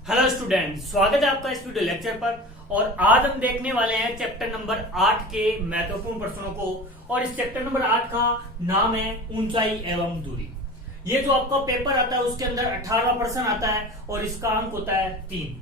Hello student, स्वागत है आपका इस वीडियो लेक्चर पर। और आज हम देखने वाले हैं चैप्टर नंबर 8 के महत्वपूर्ण प्रश्नों को। और इस चैप्टर नंबर 8 का नाम है ऊंचाई एवं दूरी। ये जो आपका पेपर आता है उसके अंदर 18 प्रश्न आता है और इसका अंक होता है 3।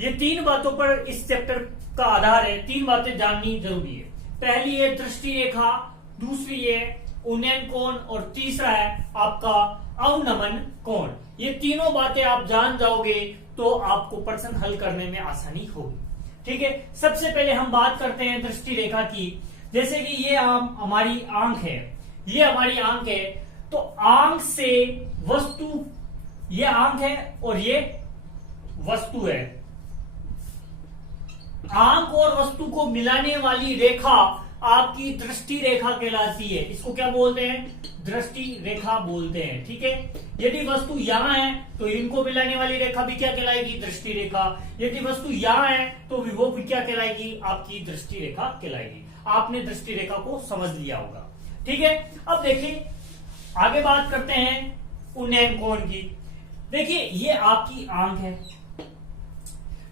ये 3 बातों पर इस चैप्टर का आधार है। 3 बातें जाननी जरूरी है। पहली है दृष्टि रेखा, दूसरी है उन्नयन कोण और तीसरा है आपका अवनमन कोण। ये तीनों बातें आप जान जाओगे तो आपको प्रश्न हल करने में आसानी होगी। ठीक है, सबसे पहले हम बात करते हैं दृष्टि रेखा की। जैसे कि ये हमारी आंख है, ये हमारी आंख है, तो आंख से वस्तु, ये आंख है और ये वस्तु है। आंख और वस्तु को मिलाने वाली रेखा आपकी दृष्टि रेखा कहलाती है। इसको क्या बोलते हैं? दृष्टि रेखा बोलते हैं। ठीक है, यदि वस्तु यहां है तो इनको मिलाने वाली रेखा भी क्या कहलाएगी? दृष्टि रेखा। यदि वस्तु यहां है तो वो भी क्या कहलाएगी? आपकी दृष्टि रेखा कहलाएगी। आपने दृष्टि रेखा को समझ लिया होगा। ठीक है, अब देखिए आगे बात करते हैं उन्नयन कोण की। देखिए ये आपकी आंख है।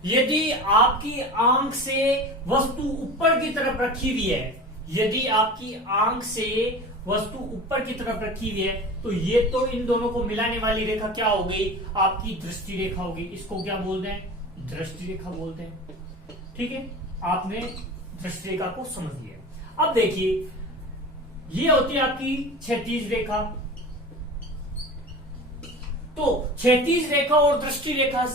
यदि आपकी आंख से वस्तु ऊपर की तरफ रखी हुई है, यदि आपकी आंख से वस्तु ऊपर की तरफ रखी हुई है तो ये तो इन दोनों को मिलाने वाली रेखा क्या हो गई? आपकी दृष्टि रेखा होगी। इसको क्या बोलते हैं? दृष्टि रेखा बोलते हैं। ठीक है, आपने दृष्टि रेखा को समझ लिया। अब देखिए ये होती है आपकी क्षैतिज रेखा। तो क्षैतिज रेखा और दृष्टि रेखा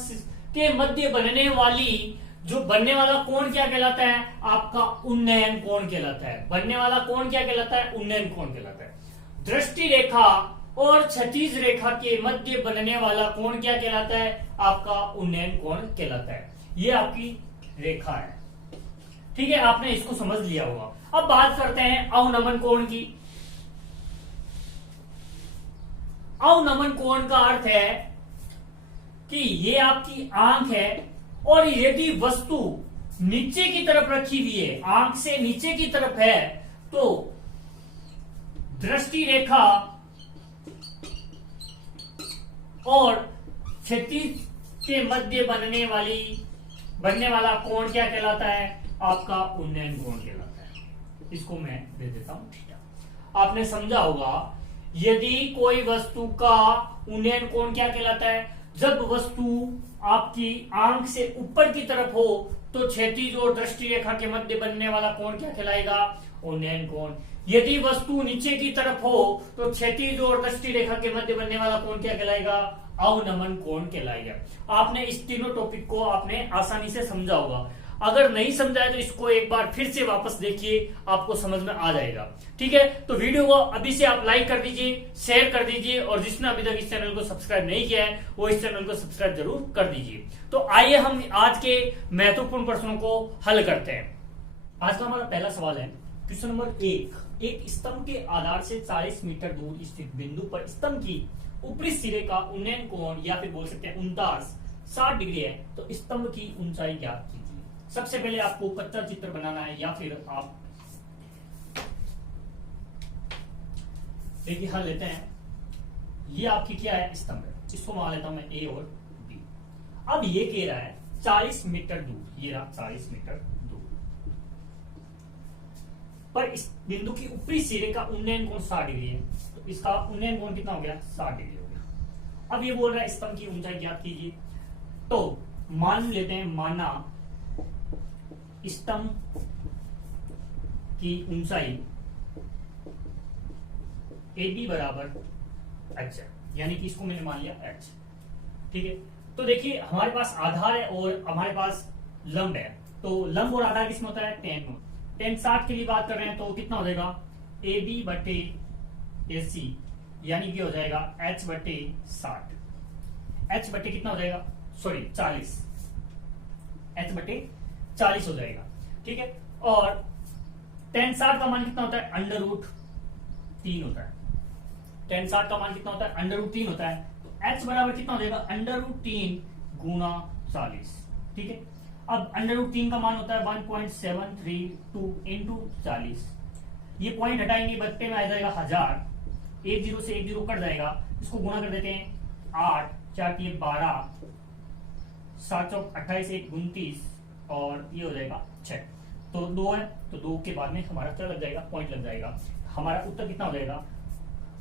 के मध्य बनने वाला कोण क्या कहलाता है? आपका उन्नयन कोण कहलाता है। बनने वाला कोण क्या कहलाता है? उन्नयन कोण कहलाता है। दृष्टि रेखा और क्षैतिज रेखा के मध्य बनने वाला कोण क्या कहलाता है? आपका उन्नयन कोण कहलाता है। ये आपकी रेखा है। ठीक है, आपने इसको समझ लिया होगा। अब बात करते हैं अवनमन कोण की। अवनमन कोण का अर्थ है कि ये आपकी आंख है और यदि वस्तु नीचे की तरफ रखी हुई है, आंख से नीचे की तरफ है, तो दृष्टि रेखा और क्षैतिज के मध्य बनने वाला कोण क्या कहलाता है? आपका उन्नयन कोण कहलाता है। इसको मैं दे देता हूं थीटा। आपने समझा होगा, यदि कोई वस्तु का उन्नयन कोण क्या कहलाता है? जब वस्तु आपकी आंख से ऊपर की तरफ हो तो क्षैतिज और दृष्टि रेखा के मध्य बनने वाला कोण क्या कहलाएगा? उन्नयन कोण। यदि वस्तु नीचे की तरफ हो तो क्षैतिज और दृष्टि रेखा के मध्य बनने वाला कोण क्या कहलाएगा? अवनमन कोण कहलाएगा। आपने इस तीनों टॉपिक को आपने आसानी से समझा होगा। अगर नहीं समझा है तो इसको एक बार फिर से वापस देखिए, आपको समझ में आ जाएगा। ठीक है, तो वीडियो को अभी से आप लाइक कर दीजिए, शेयर कर दीजिए और जिसने अभी तक इस चैनल को सब्सक्राइब नहीं किया है वो इस चैनल को सब्सक्राइब जरूर कर दीजिए। तो आइए हम आज के महत्वपूर्ण प्रश्नों को हल करते हैं। आज का हमारा पहला सवाल है क्वेश्चन नंबर 1। एक स्तंभ के आधार से 40 मीटर दूर स्थित बिंदु पर स्तंभ की ऊपरी सिरे का उन्नयन कोण या फिर बोल सकते हैं उनतास 60 डिग्री है, तो स्तंभ की ऊंचाई ज्ञात कीजिए। सबसे पहले आपको कच्चा चित्र बनाना है या फिर आप देखिए हल लेते हैं। ये आपकी क्या है? स्तंभ है। इसको मान लेता हूं मैं ए और बी। अब ये कह रहा है 40 मीटर दूर, ये रहा 40 मीटर दूर पर इस बिंदु की ऊपरी सिरे का उन्नयन कोण 60 डिग्री है, तो इसका उन्नयन कोण कितना हो गया? 60 डिग्री हो गया। अब ये बोल रहा है स्तंभ की ऊंचाई ज्ञात कीजिए। तो मान लेते हैं, माना स्तंभ की ऊंचाई AB बराबर h है, यानी कि इसको मैंने मान लिया h। ठीक है, तो देखिए हमारे पास आधार है और हमारे पास लंब है। तो लंब और आधार किसमें होता है? tan 60 के लिए बात कर रहे हैं तो कितना हो जाएगा? AB बटे AC, यानी कि हो जाएगा h बटे 60। h बटे कितना हो जाएगा? सॉरी 40, h बटे 40 हो जाएगा। ठीक है, और tan 60 का मान कितना होता है? √3 होता है। tan 60 का मान कितना होता है? √3 होता है। तो h बराबर कितना हो जाएगा? √3 गुना 40। ठीक है, अब √3 का मान होता है 1.732 इंटू 40। ये पॉइंट हटाएंगे, बचते में आ जाएगा 1000। एक जीरो से एक जीरो कट जाएगा, इसको गुणा कर देते हैं 8 4 12 7 चौक 28, 1 29 और ये हो जाएगा 6। तो 2 है, तो 2 के बाद में हमारा क्या लग जाएगा, पॉइंट लग जाएगा। हमारा उत्तर कितना हो जाएगा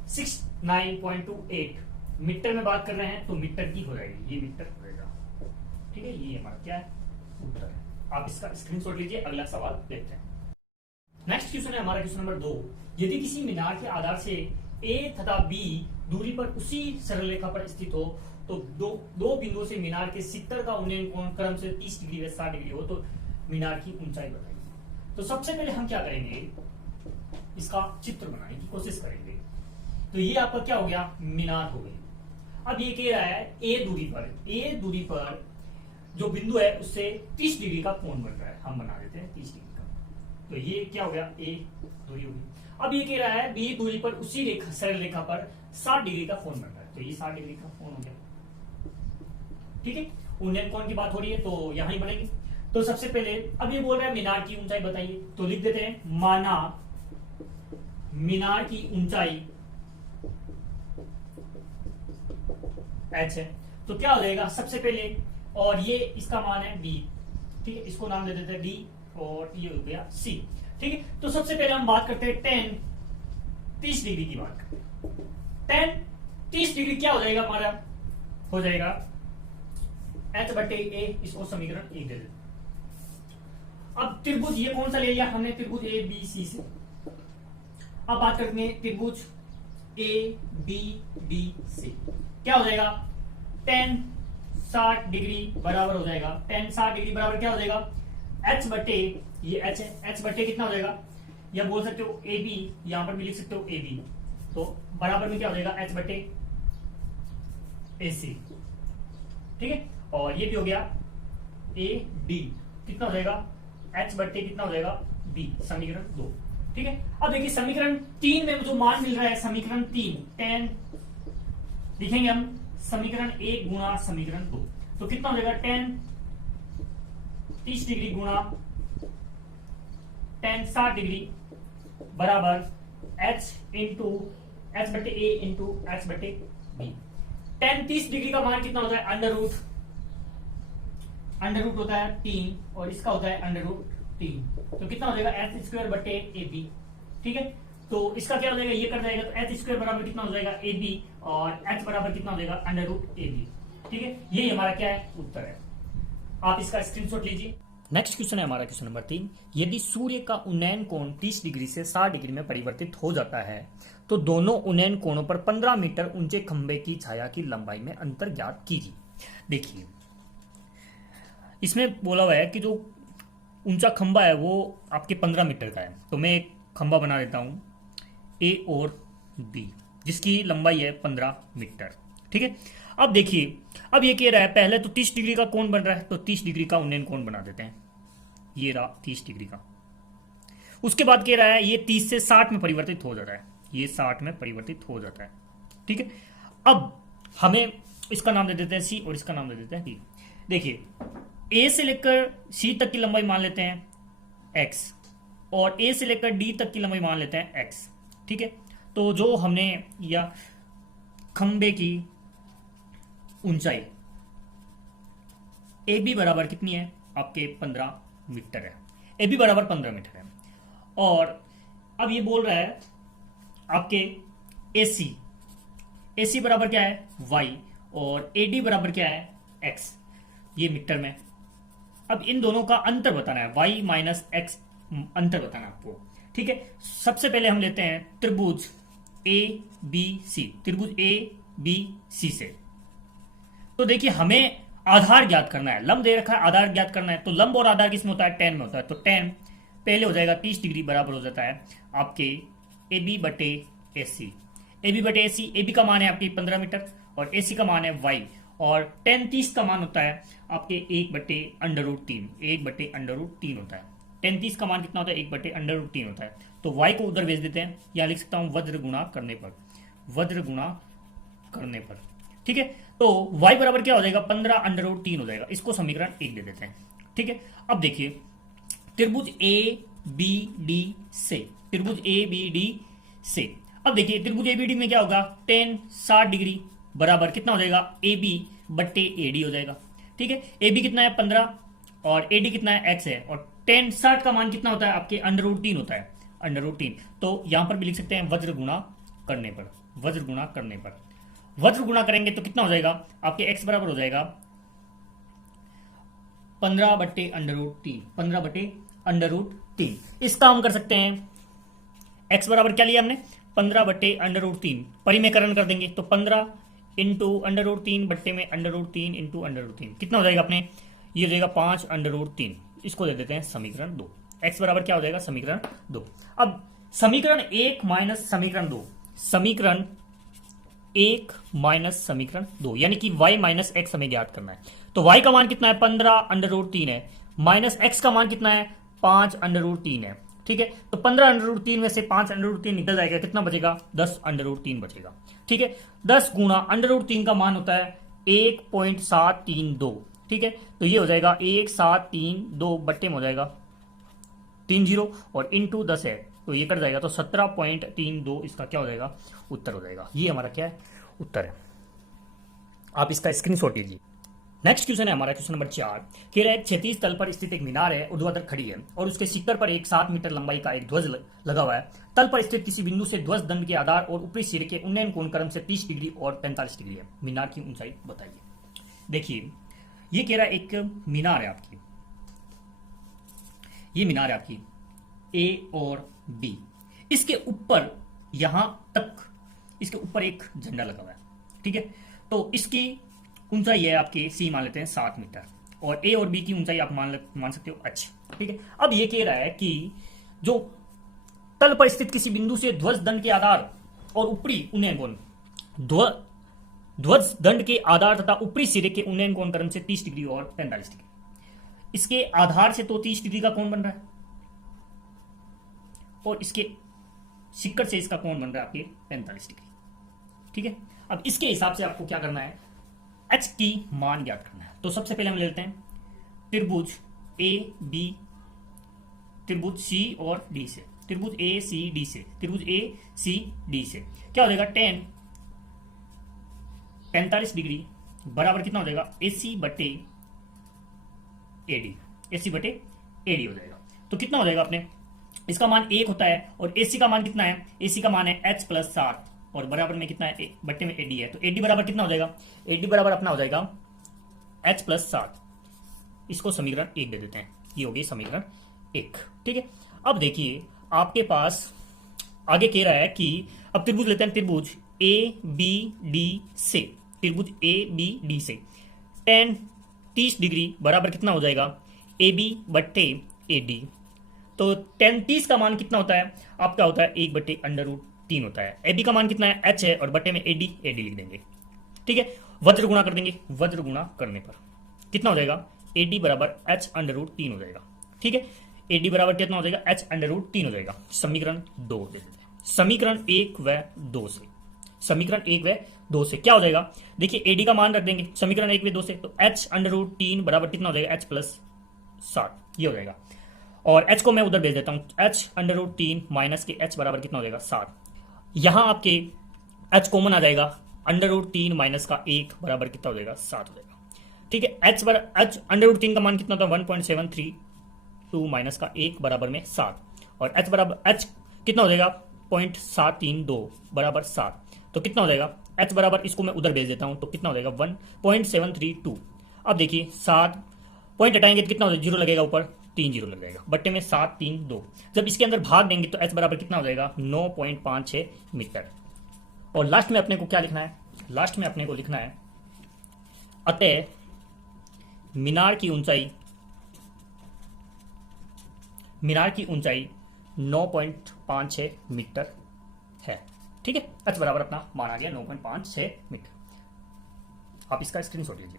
69.28। मीटर में बात कर रहे हैं तो मीटर की हो जाएगी, ये मीटर हो जाएगा। ठीक है, ये हमारा क्या है, उत्तर है। आप इसका स्क्रीनशॉट लीजिए। अगला सवाल देखते हैं। नेक्स्ट क्वेश्चन है हमारा क्वेश्चन नंबर 2। यदि किसी मीनार के आधार से A तथा B दूरी पर उसी सरल रेखा पर स्थित हो तो दो बिंदुओं से मीनार के 70 का उन्नयन कोण क्रम से 30 डिग्री व 60 डिग्री हो तो मीनार की ऊंचाई बताइए। तो सबसे पहले हम क्या करेंगे, इसका चित्र बनाने की कोशिश करेंगे। तो ये आपका क्या हो गया, मीनार हो गई। अब ये कह रहा है ए दूरी पर जो बिंदु है उससे 30 डिग्री का कोण बन रहा है। हम बना देते हैं 30 डिग्री का। तो ये क्या हो गया, ए दूरी होगी। अब ये कह रहा है बी दूरी पर उसी रेखा सरल रेखा पर 60 डिग्री का कोण बन रहा है। तो ये 60 डिग्री का कोण हो गया। ठीक है, उन्नयन कोण की बात हो रही है तो यहां ही बनेगी। तो सबसे पहले अब ये बोल रहा है मीनार की ऊंचाई बताइए। तो लिख देते हैं माना मीनार की ऊंचाई h है। तो क्या हो जाएगा सबसे पहले, और ये इसका मान है d। ठीक है, इसको नाम दे देते हैं d और ये हो गया c। ठीक है, तो सबसे पहले हम बात करते हैं tan 30 डिग्री की बात करते हैं। tan 30 डिग्री क्या हो जाएगा हमारा, हो जाएगा h बटे a। इसको समीकरण 1 दे देते। अब त्रिभुज ये कौन सा ले लिया हमने, त्रिभुज ए बी सी से। अब बात करते हैं त्रिभुज ए बी डी सी। क्या हो जाएगा, tan 60 डिग्री बराबर हो जाएगा, tan 60 डिग्री बराबर क्या हो जाएगा, h बटे ये h है, h बटे कितना हो जाएगा, या बोल सकते हो ए बी, यहां पर भी लिख सकते हो ए बी। तो बराबर में क्या हो जाएगा, h बटे ए सी। ठीक है, और ये भी हो गया ए डी, कितना हो जाएगा, h बटे कितना हो जाएगा b, समीकरण 2। ठीक है, अब देखिए समीकरण 3 में जो मान मिल रहा है, समीकरण 3 tan लिखेंगे हम समीकरण 1 गुणा समीकरण 2। तो कितना हो जाएगा, tan 30 डिग्री गुणा tan 60 डिग्री बराबर h इंटू h बटे a इंटू h बटे b। tan 30 डिग्री का मान कितना होता है, अंडर रूट होता है 3 और इसका होता है अंडर रूट 3। तो कितना हो जाएगा, एच स्क्वायर बटे ए बी। ठीक है, तो इसका क्या हो जाएगा, ये कर जाएगा। तो एच स्क्वायर बराबर कितना हो जाएगा ए बी और एच बराबर कितना हो जाएगा अंडर रूट ए बी। ठीक है, ये हमारा क्या है, उत्तर है। आप इसका स्क्रीनशॉट लीजिए। नेक्स्ट क्वेश्चन है हमारा क्वेश्चन नंबर 3। यदि सूर्य का उन्नयन कोण 30 डिग्री से 60 डिग्री में परिवर्तित हो जाता है तो दोनों उन्नयन कोणों पर 15 मीटर ऊंचे खंबे की छाया की लंबाई में अंतर ज्ञात कीजिए। देखिए इसमें बोला हुआ है कि जो ऊंचा खंबा है वो आपके 15 मीटर का है। तो मैं एक खंबा बना देता हूं ए और बी जिसकी लंबाई है 15 मीटर। ठीक है, अब देखिए, अब ये कह रहा है पहले तो 30 डिग्री का कोण बन रहा है, तो 30 डिग्री का उन्नयन कोण बना देते हैं। ये रहा 30 डिग्री का। उसके बाद कह रहा है ये 30 से 60 में परिवर्तित हो जाता है, ये 60 में परिवर्तित हो जाता है। ठीक है, अब हमें इसका नाम दे देते हैं सी और इसका नाम दे देते हैं डी। देखिए ए से लेकर सी तक की लंबाई मान लेते हैं एक्स और ए से लेकर डी तक की लंबाई मान लेते हैं एक्स। ठीक है, तो जो हमने या खंबे की ऊंचाई ए बी बराबर कितनी है, आपके 15 मीटर है। ए बी बराबर 15 मीटर है। और अब ये बोल रहा है आपके ए सी बराबर क्या है वाई और ए डी बराबर क्या है एक्स, ये मीटर में। अब इन दोनों का अंतर बताना है, y माइनस एक्स अंतर बताना है आपको। ठीक है, सबसे पहले हम लेते हैं त्रिभुज ए बी सी, त्रिभुज ए बी सी से। तो देखिए हमें आधार ज्ञात करना है, लंब दे रखा है, आधार ज्ञात करना है। तो लंब और आधार किसमें होता है, tan में होता है। तो tan पहले हो जाएगा 30 डिग्री बराबर हो जाता है आपके ए बी बटे ए सी। ए बी बटे ए सी, ए बी का मान है आपकी 15 मीटर और ए सी का मान है y और tan 30 का मान होता है आपके 1 बटे अंडर रूट 3, 1 बटे अंडर रूट 3 होता है। tan 30 का मान कितना होता है, 1 बटे अंडर रूट 3 होता है। तो y को उधर भेज देते हैं, या लिख सकता हूं वज्र गुणा करने पर, वज्र गुणा करने पर। ठीक है, तो y बराबर क्या हो जाएगा 15 अंडर रूट 3 हो जाएगा। इसको समीकरण 1 दे देते हैं। ठीक है, अब देखिए त्रिभुज ए बी डी से, त्रिभुज ए बी डी से। अब देखिए त्रिभुज ए बी डी में क्या होगा, tan 60 डिग्री बराबर कितना हो जाएगा ए बी बट्टे ए डी हो जाएगा। ठीक है। ए बी कितना है 15 और ए डी कितना है x है, और टेन 60 का मान कितना होता है आपके √3 होता है, √3। तो यहां पर भी लिख सकते हैं वज्र गुणा करने पर, वज्र गुणा करने पर, वज्र गुणा करेंगे तो कितना हो जाएगा आपके x बराबर हो जाएगा 15/√3, 15/√3। इसका हम कर सकते हैं x बराबर क्या लिया हमने 15/√3, परिमेयकरण कर देंगे तो 15 इंटू √3 बट्टे में √3 इंटू √3 कितना हो जाएगा अपने, ये हो जाएगा 5/√3। इसको दे देते हैं समीकरण 2। x बराबर क्या हो जाएगा समीकरण 2। अब समीकरण 1 माइनस समीकरण 2, समीकरण 1 माइनस समीकरण 2 यानी कि y माइनस x हमें ज्ञात करना है। तो y का मान कितना है 15/√3 है, माइनस x का मान कितना है 5/√3 है, ठीक है। तो 15/√3 में से 5/√3 निकल जाएगा, कितना बचेगा 10/√3 बचेगा, ठीक है। 10 गुणा √3 का मान होता है 1.732, ठीक है। तो ये हो जाएगा 1732 बट्टे में हो जाएगा 30 और इंटू 10 है तो ये कट जाएगा, तो 17.32 इसका क्या हो जाएगा उत्तर हो जाएगा। ये हमारा क्या है उत्तर है। आप इसका स्क्रीनशॉट लीजिए। नेक्स्ट क्वेश्चन है हमारा क्वेश्चन नंबर 4। कह रहा है क्षैतिज तल पर स्थित एक मीनार है, ऊर्ध्वाधर खड़ी है और उसके शिखर पर एक 7 मीटर लंबाई का एक ध्वज लगा हुआ है। तल पर स्थित किसी बिंदु से ध्वज दंड के आधार और ऊपरी सिरे के उन्नयन कोण क्रम से 30 डिग्री और 45 डिग्री है। मीनार की ऊंचाई बताइए। देखिए ये कह रहा है एक मीनार है आपकी, ये मीनार है आपकी ए और बी, इसके ऊपर यहां तक इसके ऊपर एक झंडा लगा हुआ है, ठीक है। तो इसकी ऊंचाई है आपके सी मान लेते हैं 7 मीटर और ए और बी की ऊंचाई आप मान सकते हो h, ठीक है। अब ये कह रहा है कि जो तल पर स्थित किसी बिंदु से ध्वज दंड के आधार और ऊपरी उन्नयन कोण, ध्वज दंड के आधार तथा ऊपरी सिरे के उन्नयन कोण क्रम से 30 डिग्री और 45 डिग्री, इसके आधार से तो 30 डिग्री का कोण बन रहा है और इसके शिखर से इसका कोण बन रहा है आपके 45 डिग्री, ठीक है। अब इसके हिसाब से आपको क्या करना है h की मान ज्ञात करना है। तो सबसे पहले हम ले लेते हैं त्रिभुज ए बी, त्रिभुज सी और डी से, त्रिभुज ए सी डी से, त्रिभुज ए सी डी से क्या हो जाएगा 45 डिग्री बराबर कितना हो जाएगा AC बटे AD, AC बटे AD हो जाएगा। तो कितना हो जाएगा अपने, इसका मान 1 होता है और AC का मान कितना है, AC का मान है h + 7 और बराबर में कितना है बट्टे में AD है। तो AD बराबर कितना हो जाएगा, AD बराबर अपना हो जाएगा h + 7। इसको समीकरण 1 दे देते हैं, ये हो गई समीकरण 1, ठीक है। अब देखिए आपके पास आगे कह रहा है कि अब त्रिभुज लेते हैं, त्रिभुज ABD से, त्रिभुज ABD से tan 30 डिग्री बराबर कितना हो जाएगा AB बट्टे AD। तो tan 30 का मान कितना होता है आपका, होता है 1/√3 होता है। AB का मान कितना है h है और बट्टे में AD लिख देंगे, ठीक है। वज्र गुणा कर देंगे, वज्र गुणा करने पर कितना हो जाएगा AD बराबर h√3 हो जाएगा, ठीक है। AD बराबर कितना हो जाएगा h√3 हो जाएगा। समीकरण 2 दे देते हैं, समीकरण 1 व 2 से, समीकरण 1 व 2 से क्या हो जाएगा, देखिए AD का मान रख देंगे समीकरण 1 व 2 से, तो h√3 बराबर कितना हो जाएगा h + 7, ये हो जाएगा। और h को मैं उधर भेज देता हूं, h√3 माइनस के h बराबर कितना हो जाएगा 7। यहां आपके h कॉमन आ जाएगा, √3 माइनस का 1 बराबर कितना हो जाएगा 7 हो जाएगा, ठीक है। h √3 का मान कितना होता है 1.732 माइनस का 1 बराबर में 7 और h बराबर h कितना हो जाएगा 0.732 बराबर 7। तो कितना हो जाएगा h बराबर, इसको मैं उधर भेज देता हूं तो कितना हो जाएगा 1.732। अब देखिए 7 पॉइंट हटाएंगे तो कितना हो जाएगा, 0 लगेगा ऊपर, 3 0 लग जाएगा, बट्टे में 732। जब इसके अंदर भाग देंगे तो h बराबर कितना हो जाएगा 9.56 मीटर। और लास्ट में अपने को क्या लिखना है, लास्ट में अपने को लिखना है अतः मीनार की ऊंचाई 9.56 मीटर है, ठीक है। h बराबर अपना मान आ गया 9.56 मीटर। आप इसका स्क्रीनशॉट लीजिए।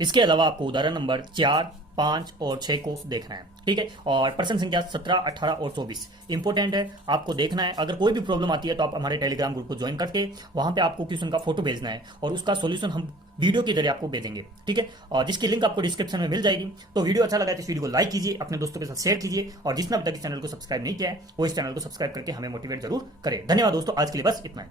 इसके अलावा आपको उदाहरण नंबर 4, 5 और 6 को देखना है, ठीक है। और प्रश्न संख्या 17, 18 और 24 इंपोर्टेंट है, आपको देखना है। अगर कोई भी प्रॉब्लम आती है तो आप हमारे टेलीग्राम ग्रुप को ज्वाइन करके वहां पे आपको क्वेश्चन का फोटो भेजना है और उसका सॉल्यूशन हम वीडियो के जरिए आपको भेजेंगे, ठीक है। और जिसकी लिंक आपको डिस्क्रिप्शन में मिल जाएगी। तो वीडियो अच्छा लगा तो इस वीडियो को लाइक कीजिए, अपने दोस्तों के साथ शेयर कीजिए और जिसने अब तक इस चैनल को सब्सक्राइब नहीं किया है वो इस चैनल को सब्सक्राइब करके हमें मोटिवेट जरूर करे। धन्यवाद दोस्तों, आज के लिए बस इतना ही।